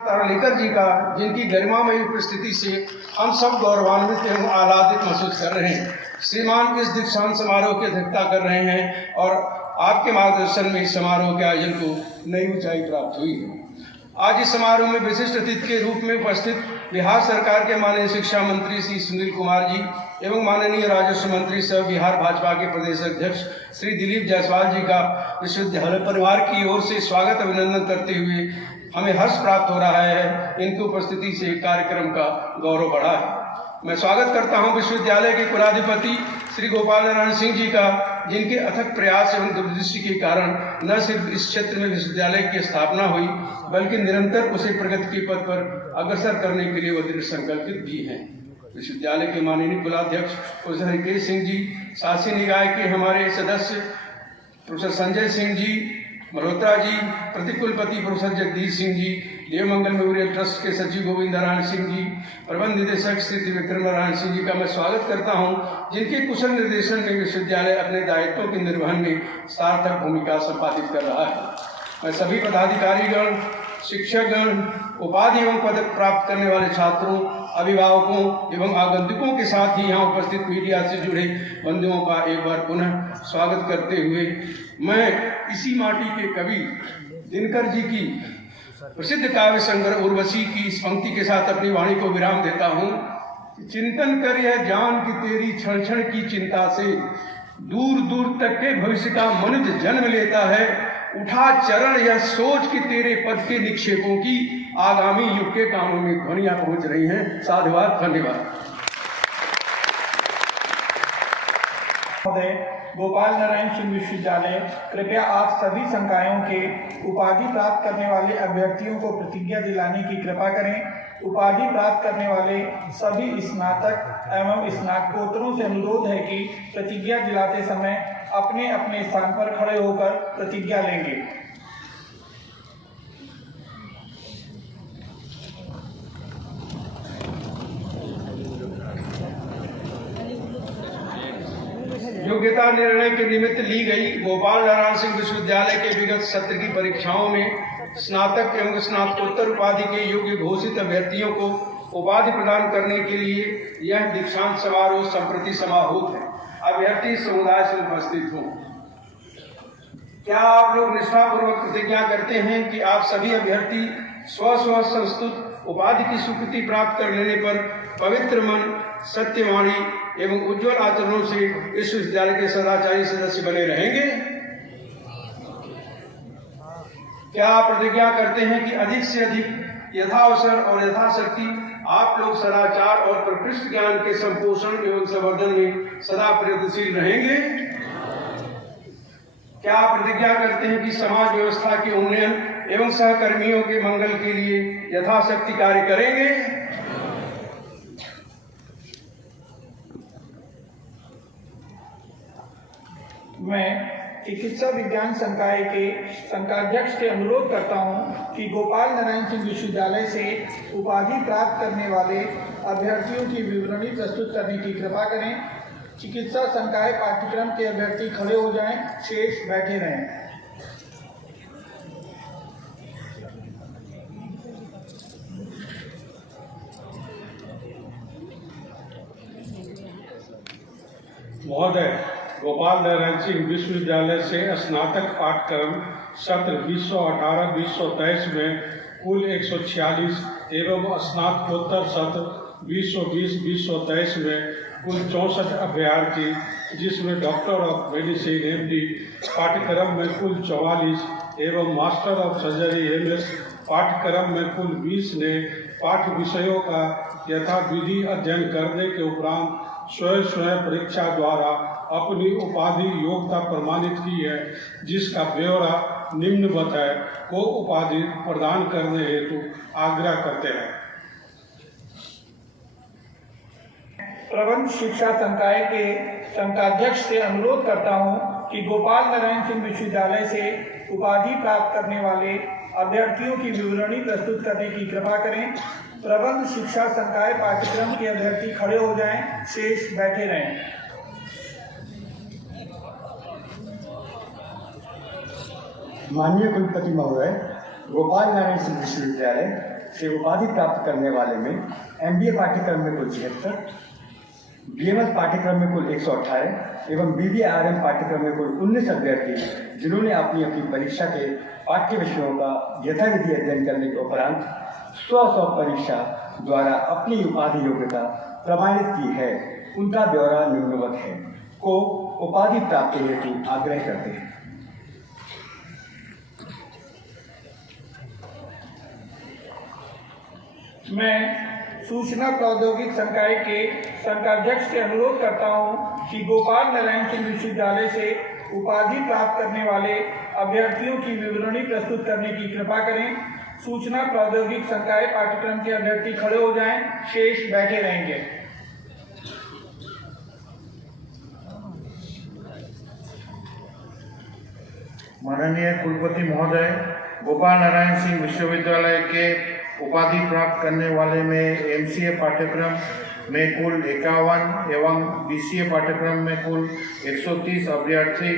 तारालेकर जी का, जिनकी गरिमामयी उपस्थिति से हम सब गौरवान्वित एवं आह्लादित महसूस कर रहे हैं। श्रीमान इस दीक्षांत समारोह की अध्यक्षता कर रहे हैं और आपके मार्गदर्शन में इस समारोह के आयोजन को नई ऊंचाई प्राप्त हुई है। आज इस समारोह में विशिष्ट अतिथि के रूप में उपस्थित बिहार सरकार के माननीय शिक्षा मंत्री श्री सुनील कुमार जी एवं माननीय राजस्व मंत्री सह बिहार भाजपा के प्रदेश अध्यक्ष श्री दिलीप जायसवाल जी का विश्वविद्यालय परिवार की ओर से स्वागत अभिनंदन करते हुए हमें हर्ष प्राप्त हो रहा है। इनकी उपस्थिति से कार्यक्रम का गौरव बढ़ा है। मैं स्वागत करता हूं विश्वविद्यालय के कुलाधिपति श्री गोपाल नारायण सिंह जी का, जिनके अथक प्रयास एवं दूरदृष्टि के कारण न सिर्फ इस क्षेत्र में विश्वविद्यालय की स्थापना हुई, बल्कि निरंतर उसे प्रगति के पथ पर अग्रसर करने के लिए वह दृढ़ संकल्पित भी हैं। विश्वविद्यालय के माननीय कुलाध्यक्ष प्रोफेसर हितेश सिंह जी, शासी निकाय के हमारे सदस्य professor Sanjay Singh ji Malhotra ji, प्रतिकुलपति professor Jagdish Singh ji, देवमंगल memorial trust के सचिव गोविंद नारायण सिंह जी, प्रबंध निदेशक श्री त्रिविक्रम नारायण सिंह जी का मैं स्वागत करता हूं, जिनके कुशल निर्देशन में विश्वविद्यालय अपने दायित्वों के निर्वहन में सार्थक भूमिका संपादित कर रहा है। मैं सभी पदाधिकारीगण, शिक्षकगण, उपाधि एवं पदक प्राप्त करने वाले छात्रों, अभिभावकों एवं आगंतुकों के साथ ही यहाँ उपस्थित मीडिया से जुड़े बंधुओं का एक बार पुनः स्वागत करते हुए मैं इसी माटी के कवि दिनकर जी की प्रसिद्ध काव्य संग्रह उर्वशी की इस पंक्ति के साथ अपनी वाणी को विराम देता हूँ। चिंतन कर यह जान की तेरी क्षण क्षण की चिंता से दूर दूर तक के भविष्य का मनुष्य जन्म लेता है। उठा चरण यह सोच कि तेरे पद के निक्षेपों की आगामी युग के कामों में ध्वनियां पहुंच रही हैं। साधुवाद, धन्यवाद। गोपाल नारायण सिंह विश्वविद्यालय कृपया आप सभी संकायों के उपाधि प्राप्त करने वाले अभ्यर्थियों को प्रतिज्ञा दिलाने की कृपा करें। उपाधि प्राप्त करने वाले सभी स्नातक एवं स्नातकोत्तरों से अनुरोध है कि प्रतिज्ञा दिलाते समय अपने अपने स्थान पर खड़े होकर प्रतिज्ञा लेंगे। योग्यता निर्णय के निमित्त ली गई गोपाल नारायण सिंह विश्वविद्यालय के विगत सत्र की परीक्षाओं में स्नातक एवं स्नातकोत्तर उपाधि के योग्य घोषित अभ्यर्थियों को उपाधि प्रदान करने के लिए यह दीक्षांत समारोह संप्रति समाहूत है। अभ्यर्थी समुदाय से उपस्थित हों। क्या आप लोग निष्ठापूर्वक प्रतिज्ञा करते हैं कि आप सभी अभ्यर्थी स्व संस्तुत उपाधि की स्वीकृति प्राप्त कर लेने पर पवित्र मन, सत्यवाणी एवं उज्जवल आचरणों से इस विश्वविद्यालय के सदाचारी सदस्य बने रहेंगे? क्या आप प्रतिज्ञा करते हैं कि अधिक से अधिक यथावसर और यथाशक्ति आप लोग सदाचार और प्रकृष्ट ज्ञान के संपोषण एवं संवर्धन में सदा प्रयत्नशील रहेंगे? क्या आप प्रतिज्ञा करते हैं कि समाज व्यवस्था के उन्नयन एवं सहकर्मियों के मंगल के लिए यथाशक्ति कार्य करेंगे? मैं चिकित्सा विज्ञान संकाय के संकाध्यक्ष से अनुरोध करता हूं कि गोपाल नारायण सिंह विश्वविद्यालय से उपाधि प्राप्त करने वाले अभ्यर्थियों की विवरणी प्रस्तुत करने की कृपा करें। चिकित्सा संकाय पाठ्यक्रम के अभ्यर्थी खड़े हो जाएं, शेष बैठे रहें। महोदय, गोपाल नारायण सिंह विश्वविद्यालय से स्नातक पाठ्यक्रम सत्र 2018-2023 में कुल 146 एवं स्नातकोत्तर सत्र 2020-2023 में कुल 64 अभ्यर्थी, जिसमें डॉक्टर ऑफ मेडिसिन MD पाठ्यक्रम में कुल 44 एवं मास्टर ऑफ सर्जरी MS पाठ्यक्रम में कुल 20 ने पाठ्य विषयों का यथाविधि अध्ययन करने के उपरांत स्वयं परीक्षा द्वारा अपनी उपाधि योग्यता प्रमाणित की है, जिसका ब्यौरा निम्नवत है, को उपाधि प्रदान करने हेतु आग्रह करते हैं। प्रबंध शिक्षा संकाय के संकाध्यक्ष से अनुरोध करता हूं कि गोपाल नारायण सिंह विश्वविद्यालय से उपाधि प्राप्त करने वाले अभ्यर्थियों की विवरणी प्रस्तुत करने की कृपा करें। प्रबंध शिक्षा संकाय पाठ्यक्रम के अभ्यर्थी खड़े हो जाएं, शेष बैठे रहें। माननीय कुलपति महोदय, गोपाल नारायण सिंह विश्वविद्यालय से उपाधि प्राप्त करने वाले में MBA पाठ्यक्रम में कुल 76, BMS पाठ्यक्रम में कुल 118 एवं BBA-RM पाठ्यक्रम में कुल 19 अभ्यर्थी जिन्होंने अपनी अपनी परीक्षा के पाठ्य विषयों का यथाविधि अध्ययन करने के उपरांत स्व परीक्षा द्वारा अपनी उपाधि योग्यता प्रमाणित की है, उनका ब्यौरा निम्नवत है, को उपाधि प्राप्ति हेतु आग्रह करते हैं। मैं सूचना प्रौद्योगिकी संकाय के संकाध्यक्ष से अनुरोध करता हूं कि गोपाल नारायण सिंह विश्वविद्यालय से उपाधि प्राप्त करने वाले अभ्यर्थियों की विवरणी प्रस्तुत करने की कृपा करें। सूचना प्रौद्योगिकी संकाय पाठ्यक्रम के अभ्यर्थी खड़े हो जाएं, शेष बैठे रहेंगे। माननीय कुलपति महोदय, गोपाल नारायण सिंह विश्वविद्यालय के उपाधि प्राप्त करने वाले में MCA पाठ्यक्रम में कुल 51 एवं BCA पाठ्यक्रम में कुल 130 अभ्यर्थी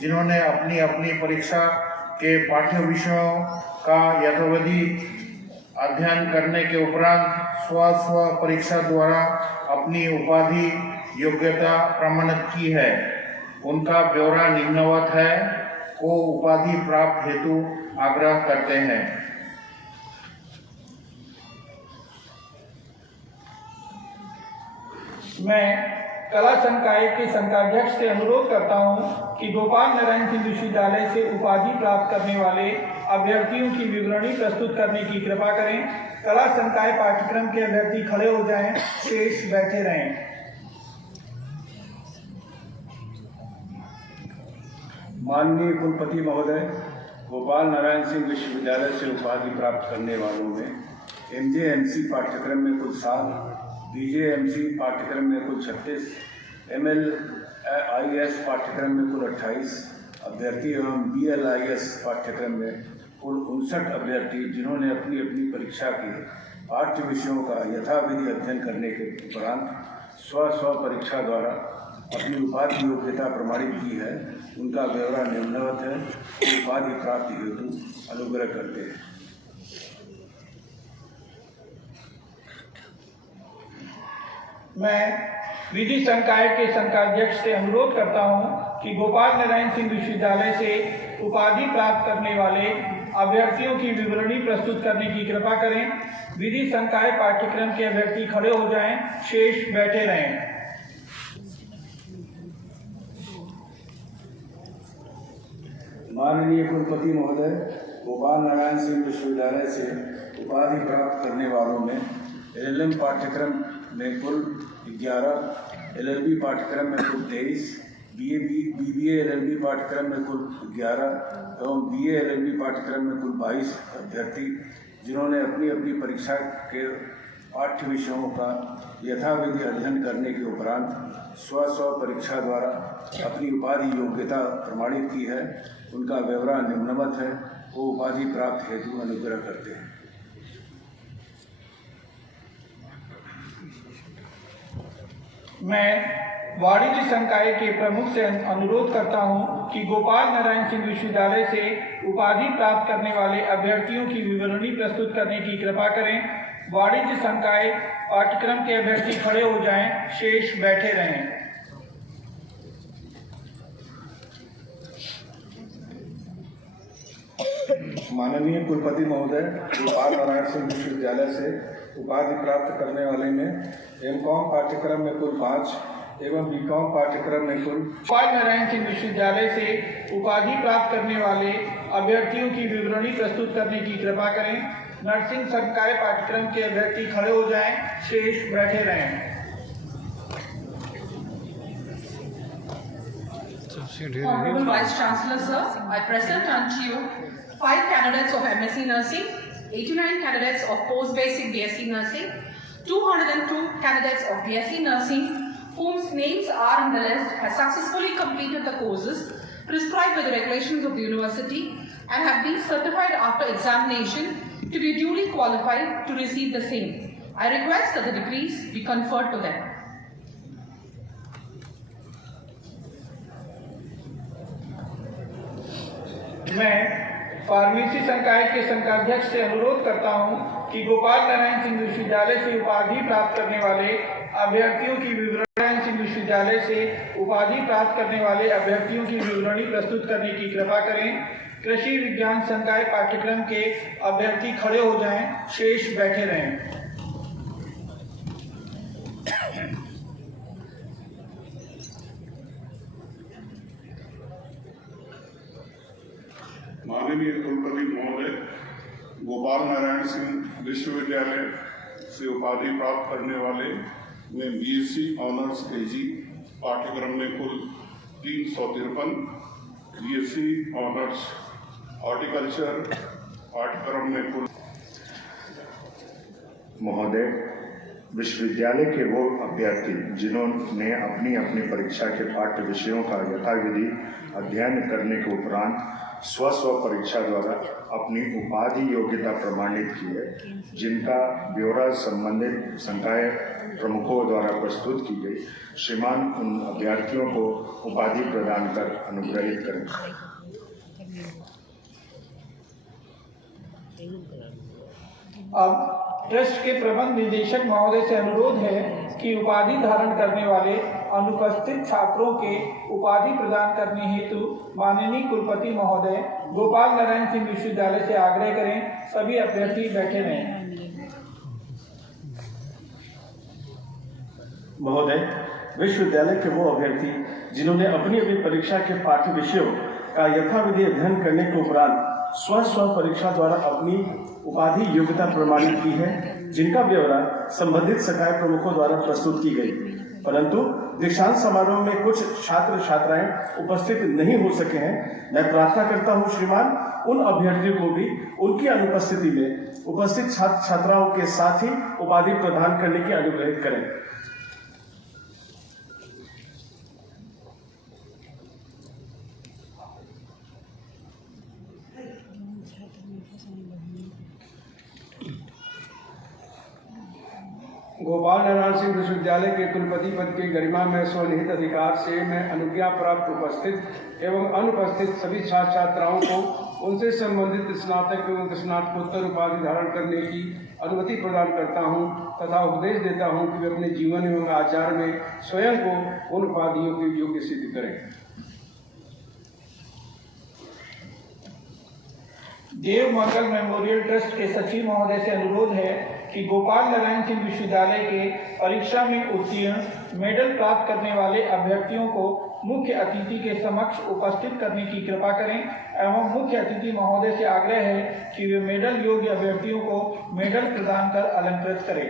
जिन्होंने अपनी अपनी परीक्षा के पाठ्य विषयों का यथाविधि अध्ययन करने के उपरांत स्व परीक्षा द्वारा अपनी उपाधि योग्यता प्रमाणित की है, उनका ब्यौरा निम्नवत है, को उपाधि प्राप्त हेतु आग्रह करते हैं। मैं कला संकाय के संकाध्यक्ष से अनुरोध करता हूं कि गोपाल नारायण सिंह विश्वविद्यालय से उपाधि प्राप्त करने वाले अभ्यर्थियों की विवरणी प्रस्तुत करने की कृपा करें। कला संकाय पाठ्यक्रम के अभ्यर्थी खड़े हो जाएं, शेष बैठे रहें। माननीय कुलपति महोदय, गोपाल नारायण सिंह विश्वविद्यालय से उपाधि प्राप्त करने वालों में MJ-MC पाठ्यक्रम में कुल 7, BJ-MC पाठ्यक्रम में कुल 36, ML-IS पाठ्यक्रम में कुल 28 अभ्यर्थी एवं BL-IS पाठ्यक्रम में कुल 59 अभ्यर्थी जिन्होंने अपनी अपनी परीक्षा के पाठ्य विषयों का यथाविधि अध्ययन करने के उपरांत स्व परीक्षा द्वारा अपनी उपाधि योग्यता प्रमाणित की है, उनका ब्यौरा निम्नवत है, उपाधि प्राप्ति हेतु अनुग्रह करते हैं। मैं विधि संकाय के संकाध्यक्ष से अनुरोध करता हूं कि गोपाल नारायण सिंह विश्वविद्यालय से उपाधि प्राप्त करने वाले अभ्यर्थियों की विवरणी प्रस्तुत करने की कृपा करें। विधि संकाय पाठ्यक्रम के अभ्यर्थी खड़े हो जाएं, शेष बैठे रहें। माननीय कुलपति महोदय, गोपाल नारायण सिंह विश्वविद्यालय से उपाधि प्राप्त करने वालों में LLM पाठ्यक्रम में कुल 11, LLB पाठ्यक्रम में कुल 23, BBA LLB पाठ्यक्रम में कुल 11 एवं BA LLB पाठ्यक्रम में कुल 22 अभ्यर्थी जिन्होंने अपनी अपनी परीक्षा के पाठ्य विषयों का यथाविधि अध्ययन करने के उपरांत स्व परीक्षा द्वारा अपनी उपाधि योग्यता प्रमाणित की है, उनका ब्यौरा निम्नवत है, वो उपाधि प्राप्त हेतु अनुग्रह करते हैं। मैं वाणिज्य संकाय के प्रमुख से अनुरोध करता हूं कि गोपाल नारायण सिंह विश्वविद्यालय से उपाधि प्राप्त करने वाले अभ्यर्थियों की विवरणी प्रस्तुत करने की कृपा करें। वाणिज्य संकाय पाठ्यक्रम के अभ्यर्थी खड़े हो जाएं, शेष बैठे रहें। माननीय कुलपति महोदय, गोपाल नारायण सिंह विश्वविद्यालय से उपाधि प्राप्त करने वाले में MCOM पाठ्यक्रम में कुल 5 एवं BCOM पाठ्यक्रम में कुल। गोपाल नारायण सिंह विश्वविद्यालय से उपाधि प्राप्त करने वाले अभ्यर्थियों की विवरणी प्रस्तुत करने की कृपा करें। नर्सिंग संकाय पाठ्यक्रम के अभ्यर्थी खड़े हो जाएं, शेष बैठे रहें। Honorable Vice Chancellor, sir, I present unto you 5 candidates of MSc Nursing, 89 candidates of post-basic BSc Nursing, 202 candidates of BSc Nursing, whose names are in the list, have successfully completed the courses prescribed by the regulations of the university and have been certified after examination to be duly qualified to receive the same. I request that the degrees be conferred to them. मैं pharmacy संकाय के संकाध्यक्ष से अनुरोध करता हूं कि गोपाल नारायण सिंह विश्वविद्यालय से उपाधि प्राप्त करने वाले अभ्यर्थियों की विवरण सिंह विश्वविद्यालय से उपाधि प्राप्त करने वाले अभ्यर्थियों की विवरणी प्रस्तुत करने की कृपा करें। कृषि विज्ञान संकाय पाठ्यक्रम के अभ्यर्थी खड़े हो जाएं, शेष बैठे रहें। माननीय कुलपति महोदय, गोपाल नारायण सिंह विश्वविद्यालय से उपाधि प्राप्त करने वाले में बीएससी ऑनर्स एजी पाठ्यक्रम में कुल 353, बीएससी ऑनर्स हॉर्टिकल्चर पाठ्यक्रम में कुल। महोदय, विश्वविद्यालय के वो अभ्यर्थी जिन्होंने अपनी अपनी परीक्षा के पाठ्य विषयों का यथाविधि अध्ययन करने के उपरांत स्व परीक्षा द्वारा अपनी उपाधि योग्यता प्रमाणित की है, जिनका ब्यौरा संबंधित संकाय प्रमुखों द्वारा प्रस्तुत की गई, श्रीमान उन अभ्यर्थियों को उपाधि प्रदान कर अनुग्रहित करें। अब ट्रस्ट के प्रबंध निदेशक महोदय से अनुरोध है कि उपाधि धारण करने वाले अनुपस्थित छात्रों के उपाधि प्रदान करने हेतु माननीय कुलपति महोदय गोपाल नारायण सिंह विश्वविद्यालय से आग्रह करें। सभी अभ्यर्थी बैठे रहें। महोदय, विश्वविद्यालय के वो अभ्यर्थी जिन्होंने अपनी अपनी परीक्षा के पाठ्य विषयों का यथाविधि अध्ययन करने के उपरांत स्व परीक्षा द्वारा अपनी उपाधि योग्यता प्रमाणित की है, जिनका ब्यौरा संबंधित संकाय प्रमुखों द्वारा प्रस्तुत की गई, परंतु दीक्षांत समारोह में कुछ छात्र छात्राएं उपस्थित नहीं हो सके हैं, मैं प्रार्थना करता हूं श्रीमान उन अभ्यर्थियों को भी उनकी अनुपस्थिति में उपस्थित छात्र छात्राओं के साथ ही उपाधि प्रदान करने की अनुग्रहित करें। गोपाल नारायण सिंह विश्वविद्यालय के कुलपति पद की गरिमा में स्वनिहित अधिकार से मैं अनुज्ञा प्राप्त उपस्थित एवं अनुपस्थित सभी छात्र छात्राओं को उनसे संबंधित स्नातक एवं स्नातकोत्तर उपाधि धारण करने की अनुमति प्रदान करता हूं तथा उपदेश देता हूं कि वे अपने जीवन एवं आचार में स्वयं को उन उपाधियों के योग्य सिद्ध करें। देव मंगल मेमोरियल ट्रस्ट के सचिव महोदय से अनुरोध है कि गोपाल नारायण सिंह विश्वविद्यालय के परीक्षा में उत्तीर्ण मेडल प्राप्त करने वाले अभ्यर्थियों को मुख्य अतिथि के समक्ष उपस्थित करने की कृपा करें एवं मुख्य अतिथि महोदय से आग्रह है कि वे मेडल योग्य अभ्यर्थियों को मेडल प्रदान कर अलंकृत करें।